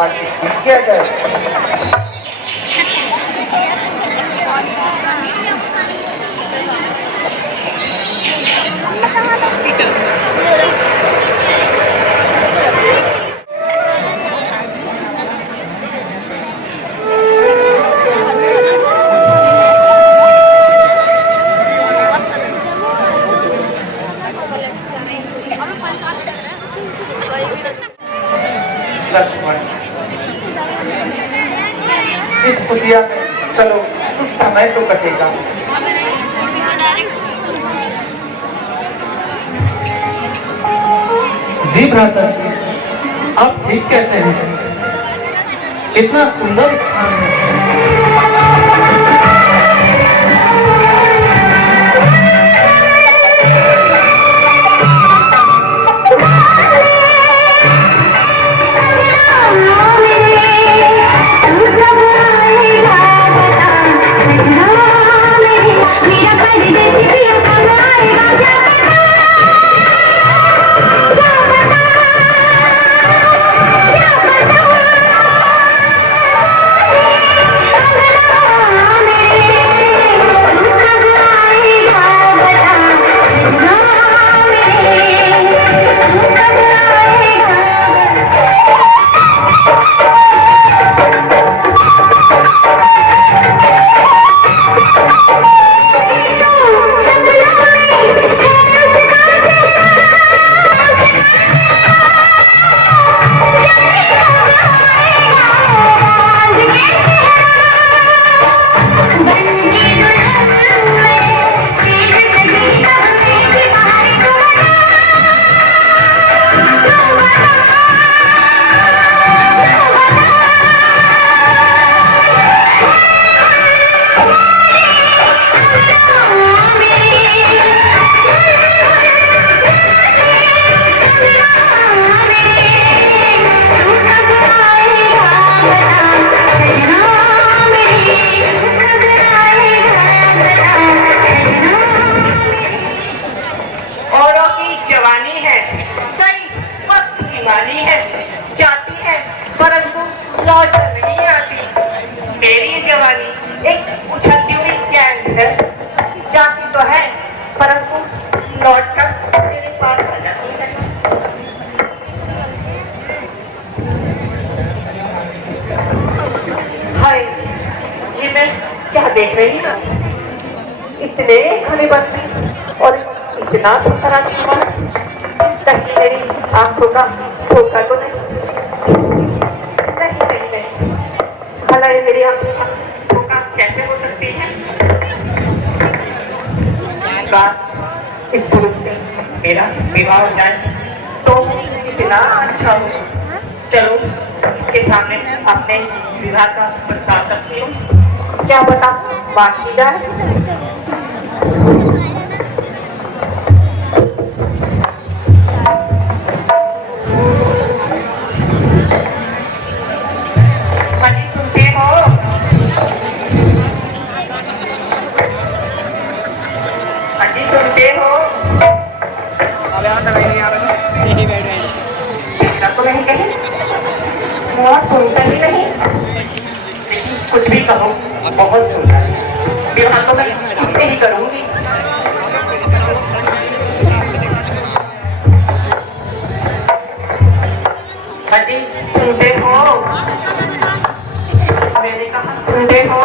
आज ठीक किया जाए। लक्ष्मण, इस कुटिया में चलो कुछ समय तो कटेगा। जी भ्राता, आप ठीक कहते हैं। इतना सुंदर स्थान है। देख रही है इतने घने बंद और इतना सुथरा चीमा, कहीं मेरी आंखों का धोखा तो नहीं? नहीं नहीं नहीं, भला ये मेरी आंखों का धोखा कैसे हो सकती है? इस पुरुष से मेरा विवाह हो जाए तो इतना अच्छा हो। चलो इसके सामने अपने विवाह का प्रस्ताव रखती हूँ, क्या बता बात की जाए। हाँ जी, सुनते हो? हाँ जी, सुनते हो? अब यहाँ तक नहीं आ रहा, यही बैठ रहे हैं। देखना तो नहीं कहीं, बहुत सुनता ही नहीं, लेकिन कुछ भी कहो बहुत सुनता है। विवाह तो मैं इससे ही करूंगी। हाँ जी, सुनते हो? मैंने कहा सुनते हो?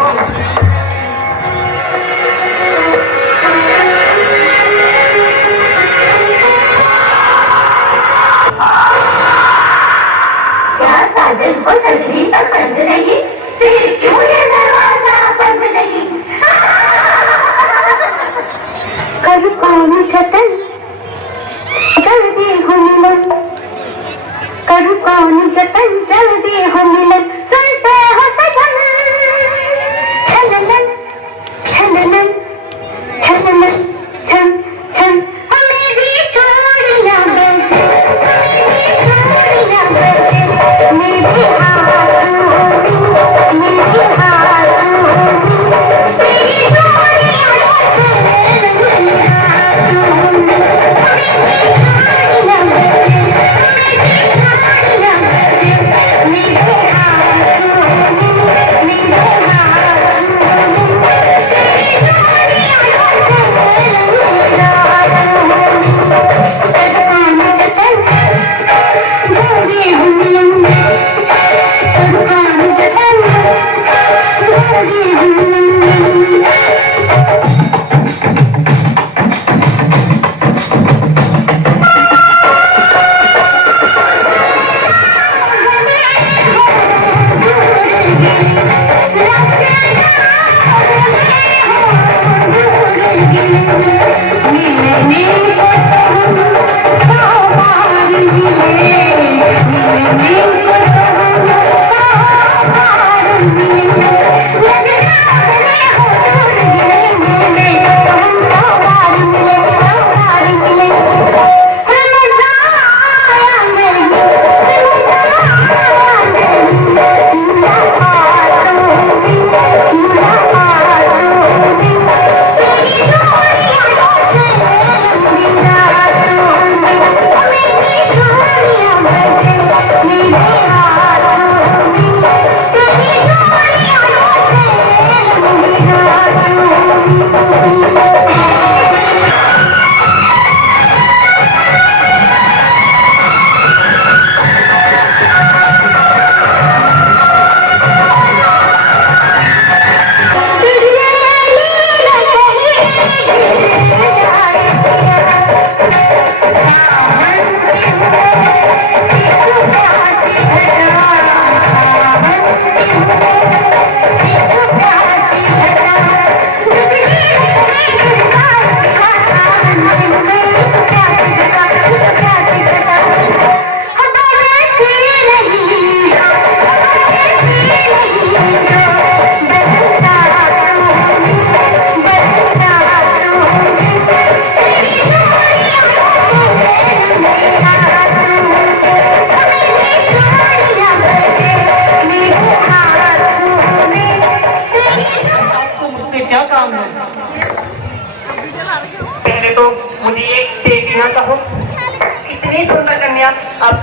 क्या साजन को सजनी पसंद नहीं, फिर क्यों ये दरवाजा बंद नहीं?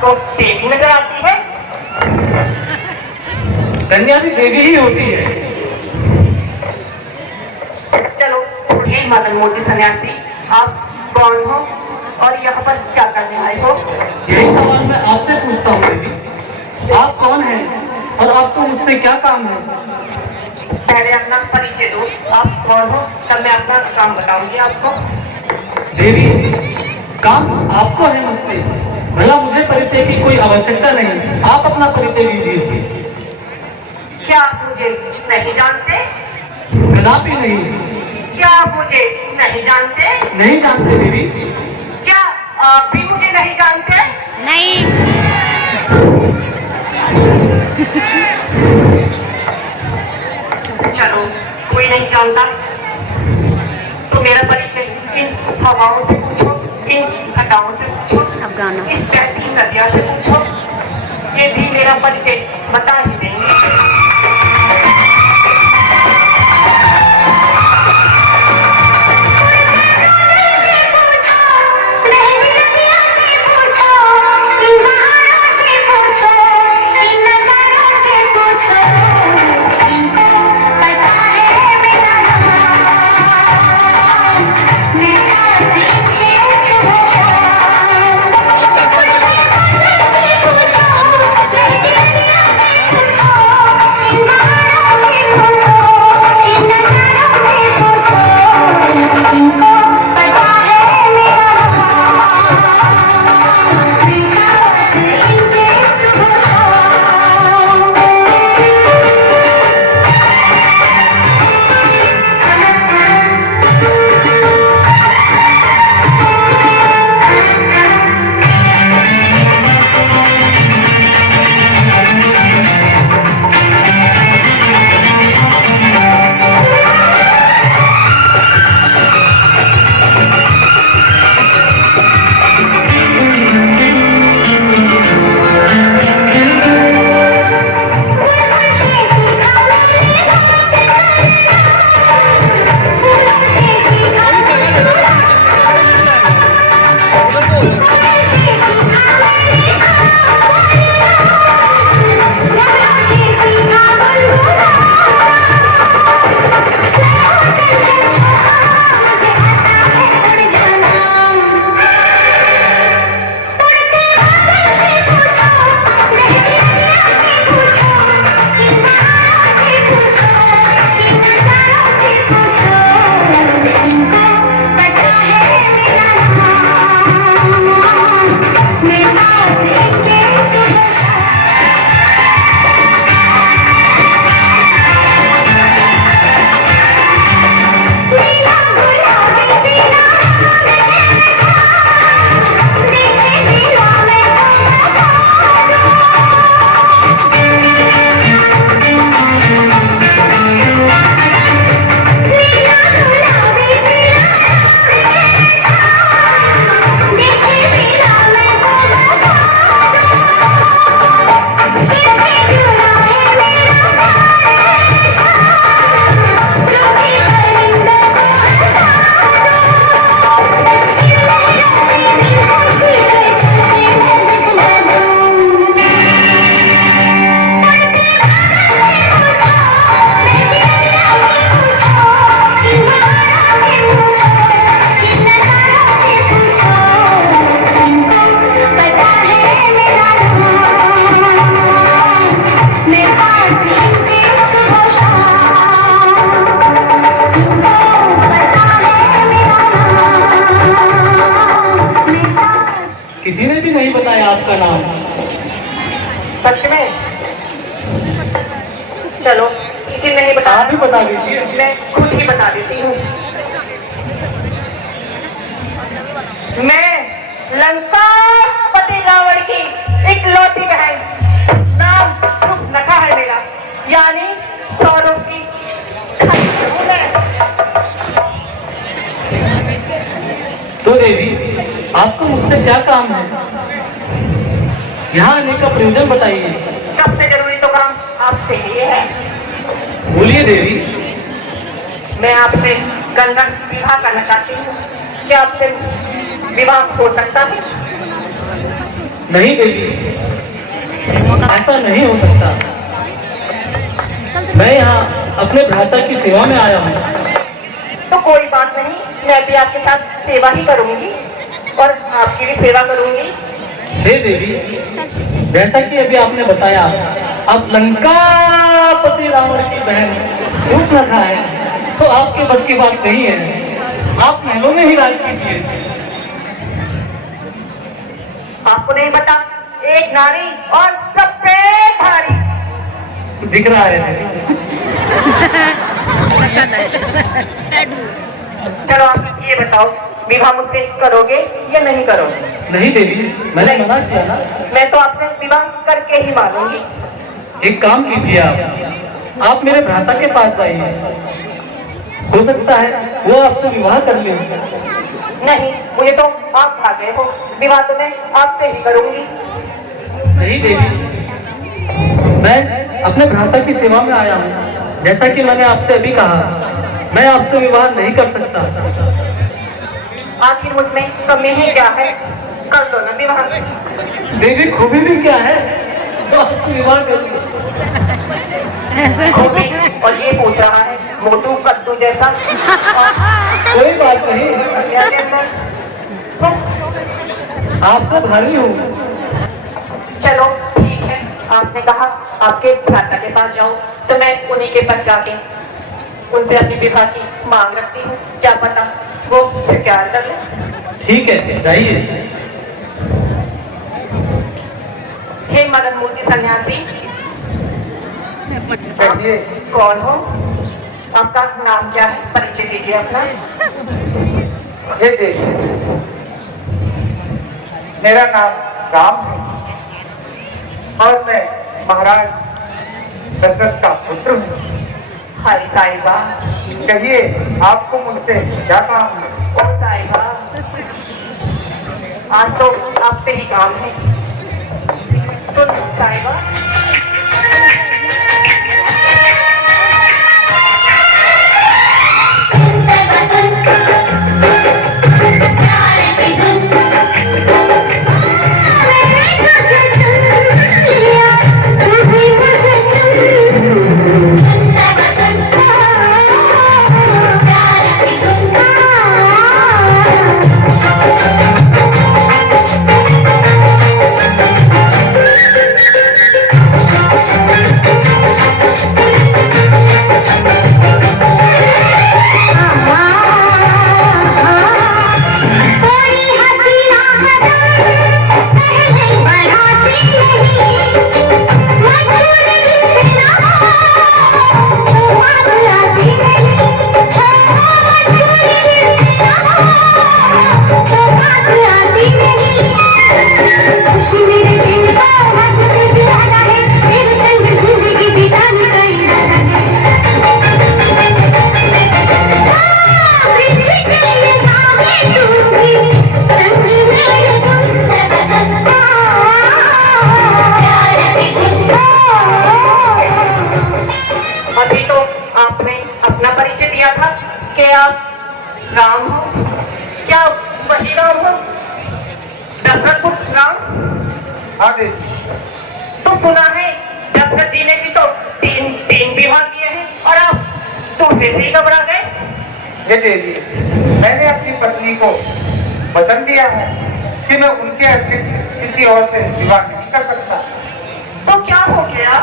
आपको देवी नजर आती है? कन्या भी देवी ही होती है। चलो छोड़िए मदन मोती सन्यासी, आप कौन हो और यहाँ पर क्या करने आए हो? यही सवाल मैं आपसे पूछता हूँ देवी, आप कौन हैं और आपको मुझसे क्या काम है? पहले अपना परिचय दो, आप कौन हो, तब मैं अपना काम बताऊंगी आपको। देवी, काम आपको है मुझसे, भला मुझे परिचय की कोई आवश्यकता नहीं, आप अपना परिचय दीजिए। क्या आप मुझे नहीं जानते? कदापि नहीं। क्या आप मुझे नहीं जानते? नहीं जानते देवी। क्या आप भी मुझे नहीं जानते? नहीं। चलो कोई नहीं जानता तो मेरा परिचय इन हवाओं से पूछो, इन घटाओं से पूछो, अब गाना। इस बहती नदियों से पूछो, ये भी मेरा परिचय बता ही देंगे। किसी ने भी नहीं बताया आपका नाम। सच में? चलो किसी ने नहीं बताया, आप ही बता दीजिए। मैं खुद ही बता देती हूँ। मैं लंका पति रावण की इकलौती बहन, नाम सुनखा है मेरा, यानी सौरभ की खच्चर हूँ मैं। तो देवी, आपको मुझसे क्या काम है? यहाँ आने का प्रयोजन बताइए। सबसे जरूरी तो काम आपसे ये है। बोलिए देवी। मैं आपसे गंगा विवाह करना चाहती हूँ, क्या आपसे विवाह हो सकता है? नहीं देवी, ऐसा नहीं हो सकता। मैं यहाँ अपने भ्राता की सेवा में आया हूँ। तो कोई बात नहीं, मैं भी आपके साथ सेवा ही करूंगी और आपकी भी सेवा करूंगी। हे देवी, जैसा कि अभी आपने बताया, आप लंकापति रावण की बहन शूर्पणखा है, तो आपके बस की बात नहीं है। आप महलों में ही राज कीजिए। आपको नहीं पता, एक नारी और सब पे भारी। दिख रहा है। चलो आप ये बताओ, विवाह मुझसे करोगे या नहीं करोगे? नहीं देवी, मैंने मना किया ना। मैं तो आपसे विवाह करके ही मानूंगी। एक काम कीजिए, आप मेरे भ्राता के पास जाइए, हो सकता है वो आपसे विवाह कर ले। नहीं, मुझे तो आप खा गए हो, विवाह तो मैं आपसे ही करूंगी। नहीं देवी, मैं अपने भ्राता की सेवा में आया हूँ। जैसा कि मैंने आपसे अभी कहा, मैं आपसे विवाह नहीं कर सकता। आखिर मुझमें कमी है क्या है? कर लो ना विवाह। देवी, खूबी भी क्या है तो आपसे विवाह करूँ। खूबी? और ये पूछ रहा है मोटू कद्दू जैसा। कोई बात नहीं, क्या कहता है? आपसे भारी हूँ। चलो ठीक है, आपने कहा आपके भ्राता के पास जाऊं, तो मैं उन्हीं के पास जाके उनसे अपनी विवाह की मांग रखती हूँ। क्या पता वो स्वीकार कर ले। ठीक है, जाइए। हे मदन मूर्ति सन्यासी, कहिए। कौन हो? आपका नाम क्या है? परिचय दीजिए अपना। हे देवी, मेरा नाम राम है और मैं महाराज दशरथ का पुत्र हूँ। हाय साहिबा। कहिए, आपको मुझसे क्या काम है? ओ साहिबा, आज तो आपसे ही काम है। सुन साहिबा, अभी तो आपने अपना परिचय दिया था कि आप राम हो। क्या वही राम हो, दशरथ पुत्र राम? हाँ देवी। तो सुना है दशरथ जी ने भी तो तीन विवाह किए हैं और आप दूसरे से ही घबरा गए। हे देवी, मैंने अपनी पत्नी को वचन दिया है कि मैं उनके अतिरिक्त किसी और से विवाह नहीं कर सकता। तो क्या हो गया?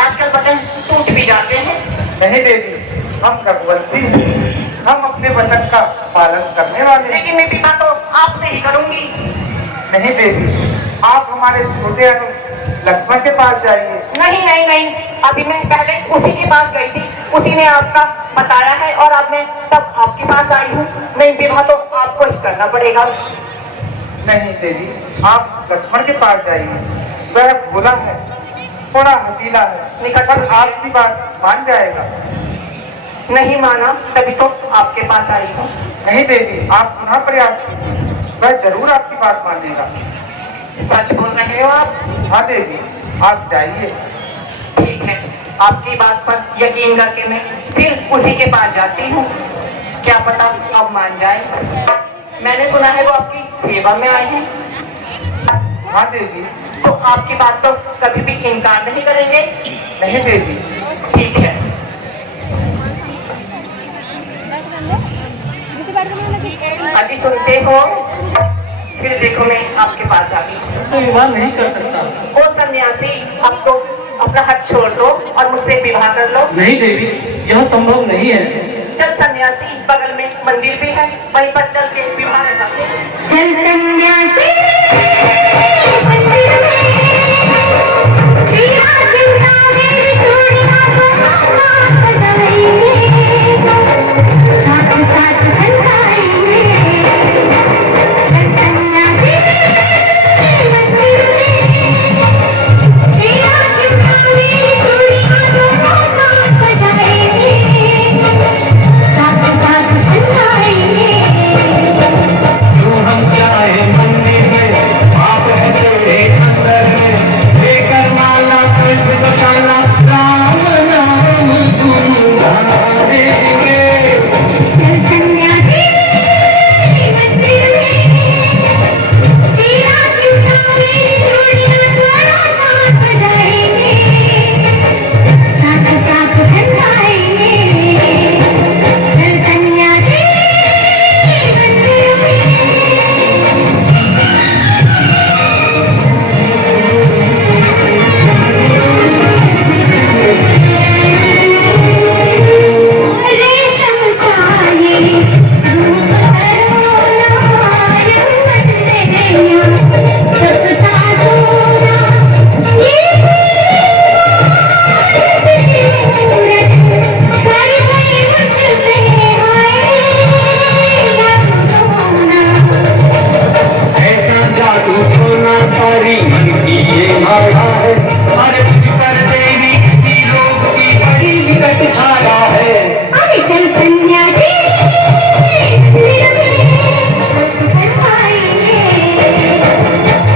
आजकल वचन टूट भी जाते हैं। नहीं देवी, हम रघुवंशी हैं, हम अपने वचन का पालन करने वाले हैं। लेकिन मैं विवाह तो आपसे ही करूंगी। नहीं देवी, आप हमारे छोटे अनुज लक्ष्मण के पास जाइए। नहीं नहीं नहीं, अभी मैं पहले उसी के पास गई थी, उसी ने आपका बताया है और अब मैं तब आपके पास आई हूँ। नहीं, विवाह तो आपको ही करना पड़ेगा। नहीं देवी, आप लक्ष्मण के पास जाइए। वह भोला है, थोड़ा हठीला है, पर आपकी बात मान जाएगा। नहीं माना तभी तो आपके पास आई हूँ। नहीं देवी, आप पुनः प्रयास कीजिए, वह जरूर आपकी बात मानेगा। सच बोल रहे हो आप? हाँ देवी, आप जाइए। ठीक है, आपकी बात पर यकीन करके मैं फिर उसी के पास जाती हूँ। क्या पता अब मान जाए। मैंने सुना है वो आपकी सेवा में आए हैं। हाँ देवी। तो आपकी बात तो कभी भी इनकार नहीं करेंगे? नहीं देवी। ठीक है। अभी सुनते हो? फिर देखो मैं आपके पास आ गई। तो विवाह नहीं कर सकता। ओ सन्यासी, अब तो अपना हाथ छोड़ दो और मुझसे विवाह कर लो। नहीं देवी, यह संभव नहीं है। चल सन्यासी, बगल में मंदिर भी है, वहीं पर चल के विवाह रचाते हैं। चल सन्यासी मंदिर में जिया जिया मेरी चूड़ियां को साथ बजाएंगे, साथ साथ खनकाएंगे। चल सन्यासी मंदिर में जिया जिया मेरी चूड़ियां को साथ बजाएंगे, साथ साथ खनकाएंगे। जो हम चाहे मंदिर में, आप है तेरे अंदर में, लेकर माला पुष्प बचाना, राम नाम तुम गाएंगे। चल सन्यासी मंदिर में तेरा चिमटा मेरी चूड़ियां दोनों साथ बजाएंगे, साथ साथ खनकाएंगे। चल सन्यासी मंदिर में रेशम साये रूप सरोना रंगत नैया सकता सोना, ये सूरत कर गई मुझ पे हाय लगोना। ऐसा जादू सोना सारी मन की ये माया है, हर पर देवी किसी लोग की बड़ी विकट छाया है। अरे चल सन्यासी मंदिर में सब खनकाएंगे।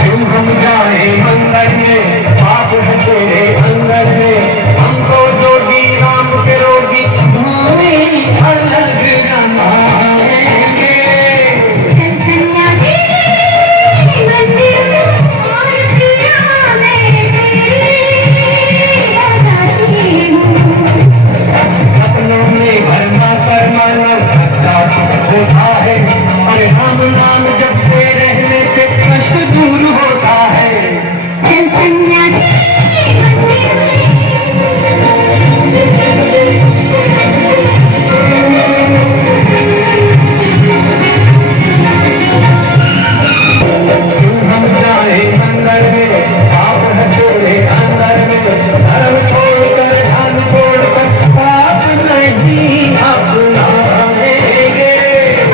तुम हम जाए मंदिर में, आप है तेरे अंदर में, हमको जोगी राम के रोगी भूमि अलग रमाएंगे। चल सन्यासी मंदिर में और पिया मैं तेरी लगाती हूँ। सपनों में भरमा कर मानव सच्चा सुख होता है, अरे राम नाम जपते रहने से कष्ट दूर होता है। चल सन्यासी मंदिर तुम हम जाए मंदिर में, आप है तेरे अंदर में, धर्म छोड़कर ध्यान छोड़कर पाप नहीं अपनाएंगे।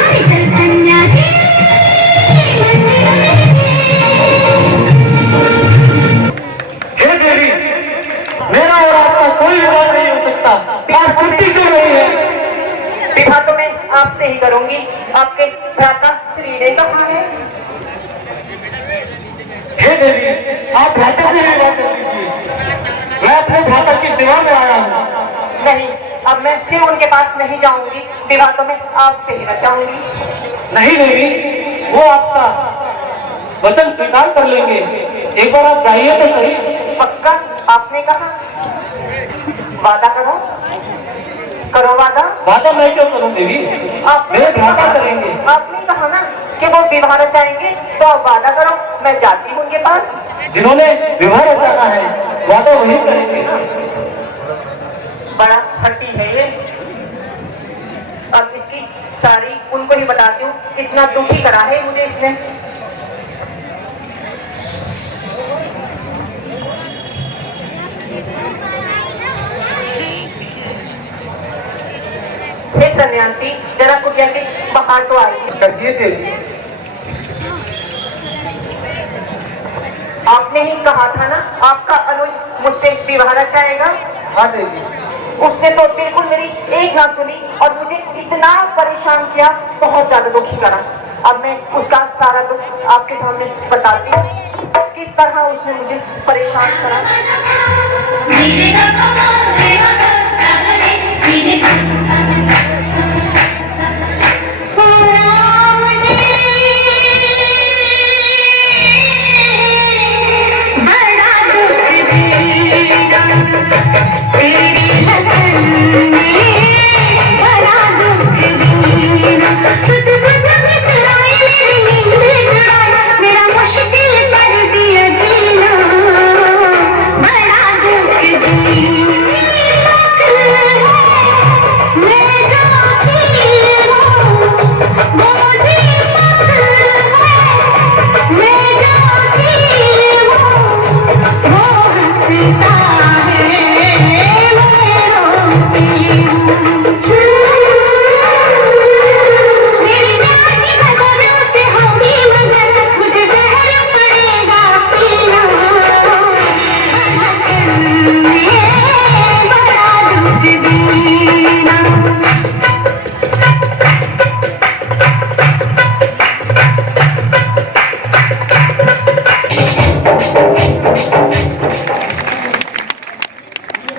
अरे चल सन्यासी मंदिर हे देवी, मेरा और आपका कोई विवाह नहीं हो सकता। बात छुट्टी क्यों नहीं है? विवाह तो मैं आपसे ही करूंगी। आपके भ्राता श्री ने कहा है। हे देवी, आप भ्राता से विवाह कर लीजिए। मैं अपने भ्राता की सेवा में आया हूँ। नहीं, अब मैं फिर उनके पास नहीं जाऊंगी। विवाह तो मैं आपसे ही रचाऊंगी। नहीं देवी, वो आपका वचन स्वीकार कर लेंगे। एक बार आप जाइए तो सही। पक्का? आपने कहा। वादा करो, करो वादा। वादा मैं क्यों करूँ देवी, मेरे भ्राता करेंगे। आपने कहा ना कि वो विवाह रचाएंगे, तो आप वादा करो, मैं जाती हूँ उनके पास। जिन्होंने विवाह रचाना है, वादा वही करेंगे। बड़ा खट्टी है ये। अब इसकी सारी उनको ही बताती हूँ, इतना दुखी करा है मुझे इसने। हे सन्यासी, जरा कुटिया के बाहर तो आइए। कहिए देवी। आपने ही कहा था ना, आपका अनुज मुझसे विवाह रचाएगा। हाँ देवी। उसने तो बिल्कुल मेरी एक ना सुनी और मुझे इतना परेशान किया, बहुत ज्यादा दुखी करा। अब मैं उसका सारा दुख आपके सामने बताती हूँ, किस तरह उसने मुझे परेशान करा।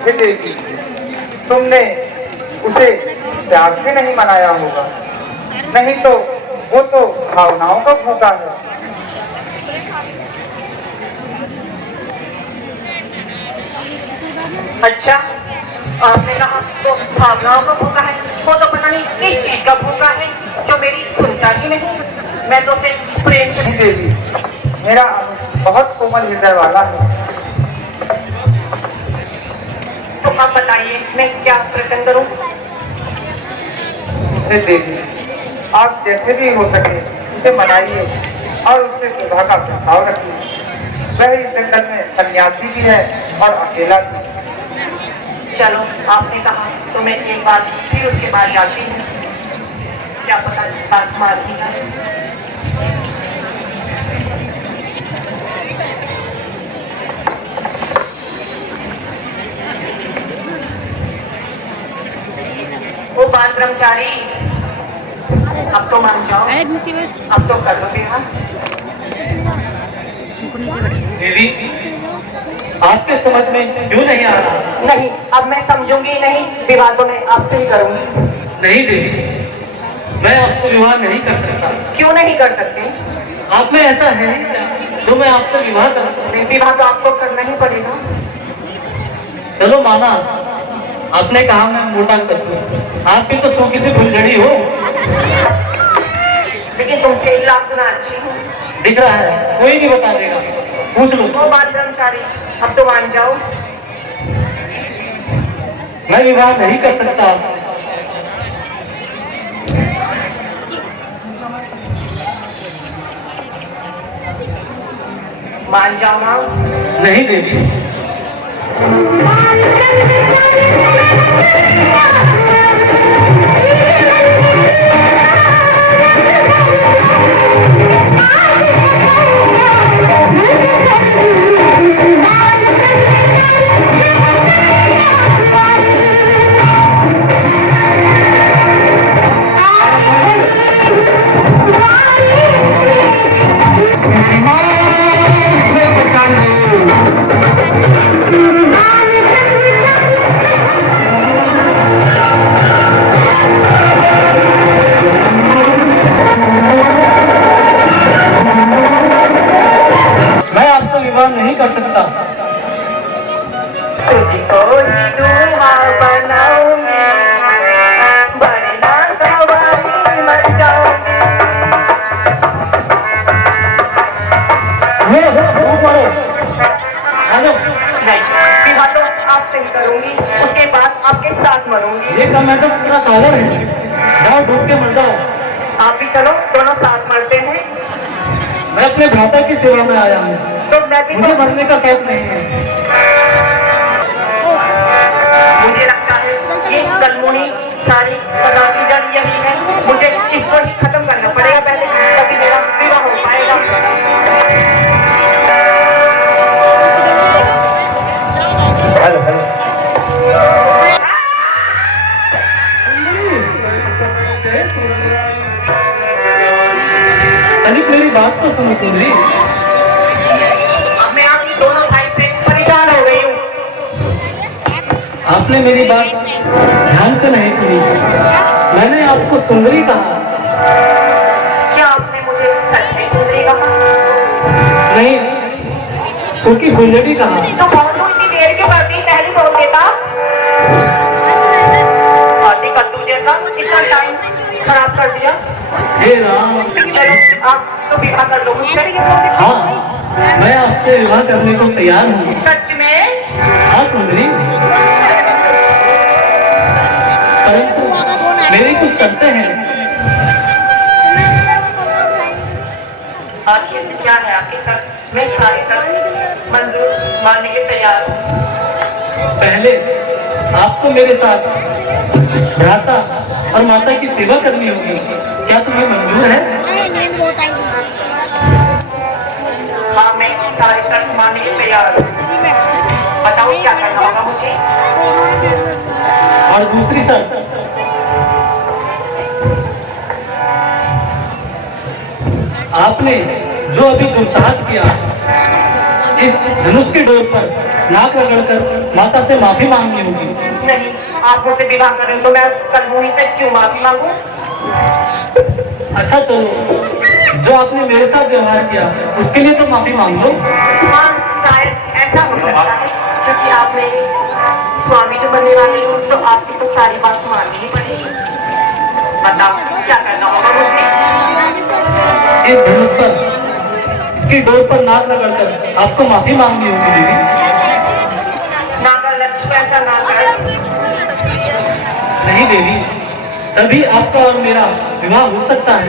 हे देवी, तुमने उसे प्यार से नहीं मनाया होगा, नहीं तो वो तो भावनाओं का भूखा है। अच्छा, आपने कहा तो भावनाओं का भूखा है, वो तो पता नहीं किस चीज का भूखा है जो मेरी सुनता ही नहीं। मैं तो सिर्फ प्रेम से। हे देवी, मेरा अनुज बहुत कोमल हृदय वाला है। तो आप बताइए मैं क्या प्रकरण करूं? हे देवी, आप जैसे भी हो सके उसे मनाइए और उससे विवाह का प्रस्ताव रखिए। वह इस जंगल में सन्यासी भी है और अकेला भी। चलो, आपने कहा तो मैं एक बार फिर उसके पास जाती हूँ, क्या पता इस बार मार ही जाए। वो बाल ब्रह्मचारी, अब तो मान जाओ, अब तो कर लो विवाह। देवी, आपके समझ में क्यों नहीं आ रहा? नहीं, अब मैं समझूंगी नहीं, विवाह तो मैं आपसे ही करूंगी। नहीं देवी, मैं आपको विवाह नहीं कर सकता। क्यों नहीं कर सकते? आप में ऐसा है जो मैं आपसे विवाह करूं? नहीं, विवाह तो आपको करना ही पड़ेगा। चलो माना, आपने कहा मैं मोटा कर दूं। आप भी तो सूखी सी फुलझड़ी हो। लेकिन तुमसे 1 लाख गुना अच्छी हूँ। दिख रहा है, कोई नहीं बता देगा, पूछ लो। वो बाल ब्रह्मचारी, अब तो मान जाओ। मैं विवाह नहीं कर सकता। मान जाओ ना। नहीं देवी, मैं आपसे विवाह नहीं कर सकता। तुझको ही दूल्हा बनाऊंगी, वरना गवारी मर जाऊंगी। भूख मारो, आ जाओ। नहीं, विवाह तो आपसे ही करूंगी, उसके बाद आपके साथ मरूंगी। ये काम मैं तो पूरा सागर है, जाओ डूब के मर जाओ। आप भी चलो, दोनों साथ मरते हैं। मैं अपने भ्राता की सेवा में आया हूँ, तो मैं भी मुझे मरने का शौक नहीं है। मुझे लगता है ये कलमुनी सारी फसाद की जड़ यही है। मुझे इसको ही खत्म करना पड़ेगा पहले, तभी मेरा विवाह हो पाएगा। हेलो हेलो, अनिक मेरी बात तो सुनो सुंदरी। अब मैं आपकी दोनों भाई से परेशान हो गई हूँ। आपने मेरी बात ध्यान से नहीं सुनी। मैंने आपको सुंदरी कहा। क्या आपने मुझे सच में सुंदरी कहा? नहीं, सूखी फुलझड़ी कहा। तो बहुत तो इतनी देर क्यों करती, पहले बोल देता। आदि कद्दू जैसा इतना टाइम खराब कर दिया। हे राम। चलो, आप तो विवाह कर लो मुझसे। हाँ, मैं आपसे विवाह करने को तैयार हूँ। सच में? हाँ सुंदरी, परंतु मेरी कुछ शर्तें हैं। आखिर क्या है आपकी शर्त? मैं सारी शर्त मंजूर मानने के तैयार हूँ। पहले आपको मेरे साथ भ्राता और माता की सेवा करनी होगी। क्या तुम्हें मंजूर है? हाँ, मैं सारी शर्त मानने के तैयार हूँ। बताओ क्या करना होगा मुझे? और दूसरी शर्त, आपने जो अभी दुस्साहस किया, इस धनुष की डोर पर नाक रगड़कर माता से माफी मांगनी होगी। नहीं, आप मुझसे विवाह कर रहे हो तो मैं कलभूमि से क्यों माफी मांगू? अच्छा चलो, जो आपने मेरे साथ व्यवहार किया उसके लिए तो माफी मांग लो। हाँ, शायद ऐसा हो सकता है, क्योंकि आप मेरे स्वामी जो बनने वाले हो तो आपकी तो सारी बात माननी ही पड़ेगी। बताओ क्या करना होगा मुझे? इस धनुष पर, इसकी डोर पर नाक रगड़कर आपको माफी मांगनी होगी देवी। नागर लक्ष्य ऐसा ना कर। नहीं देवी, तभी आपका और मेरा विवाह हो सकता है।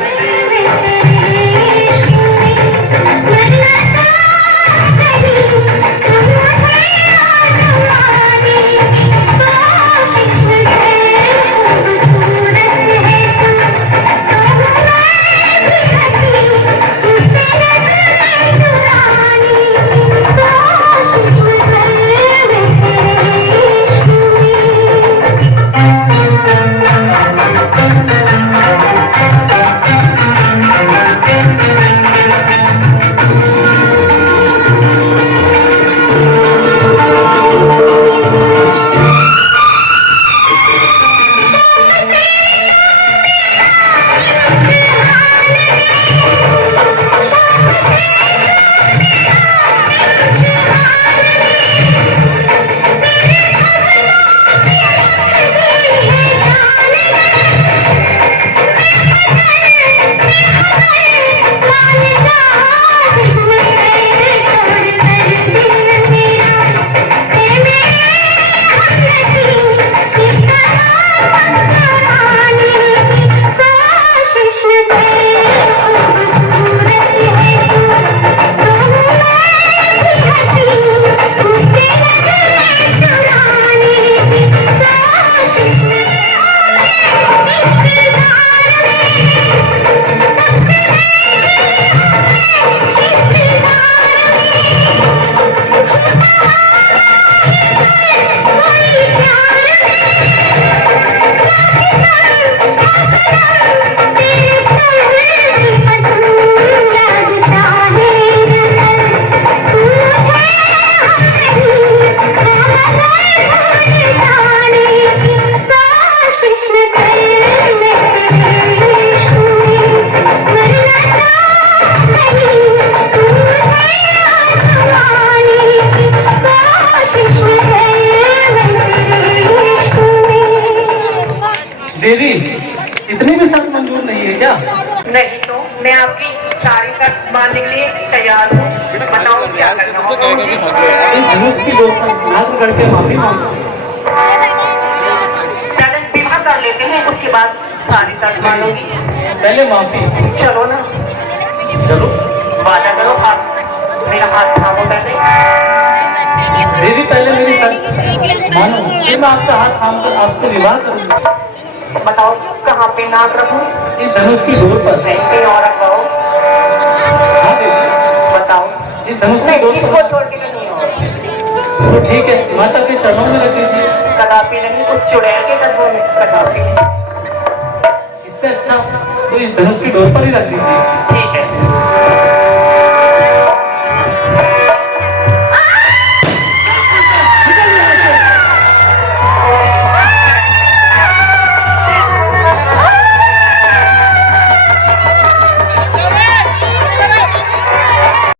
देवी, इतनी भी शर्त मंजूर नहीं है क्या? नहीं तो मैं आपकी सारी शर्त मानने के लिए तैयार हूँ। बताओ क्या करना होगा मुझे? इस धनुष की डोर पर नाक रगड़कर माफी मांगो। पहले विवाह कर लेते हैं, उसके बाद सारी शर्त मानूंगी। पहले माफी। चलो ना, चलो वादा करो, हाथ मेरा हाथ थामो पहले। देवी, पहले मेरी शर्त मानो, फिर मैं आपका हाथ थामकर आपसे विवाह करूंगा। बताओ कहाँ पे नाक रखूं? इस धनुष की डोर पर। नहीं, कहीं और रखवाओ। हाँ देवी, बताओ। इस धनुष की नहीं, डोर इसको पर। छोड़ के नहीं हो। तो ठीक है, माता के चरणों में रख दीजिए। कदापि नहीं, उस चुड़ैल के कदमों में कदापि नहीं। इससे अच्छा तो इस धनुष की डोर पर ही रख दीजिए।